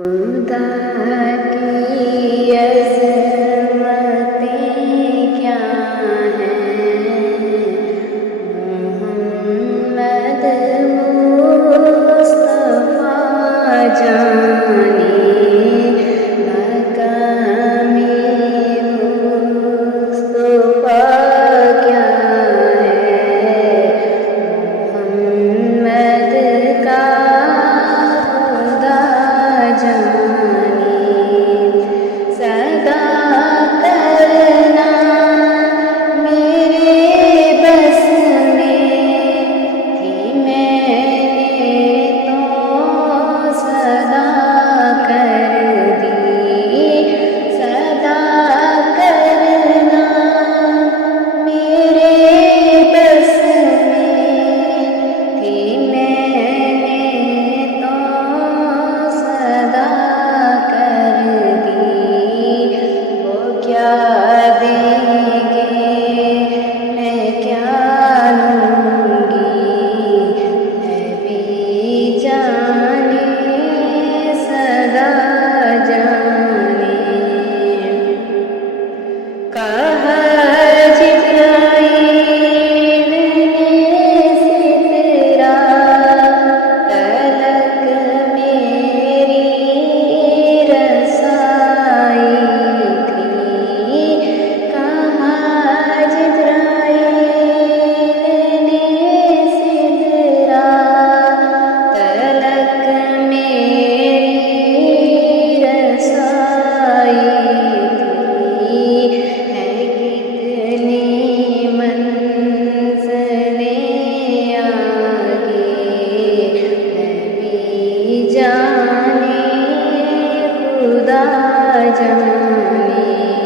खुदा की अज़मतें क्या हैं, मोहम्मद मुस्तफ़ा जाने, मकामे मुस्तफ़ा क्या है, मोहम्मद का खुदा जाने। सदा करना मेरे बस में थी, मैंने तो सदा कर दी। सदा करना मेरे बस में थी, मैंने तो सदा कर दी। वो क्या देंगे मैं क्या लूँगी, नबी जाने सदा जाने। कहा जिब्राईल ने सितरा तलक मेरी रसाई थी। कहा जिब्राईल ने सितरा तलक मेरी रसाई थी। है कितनी मंज़िलें आगे, नबी जाने खुदा जाने।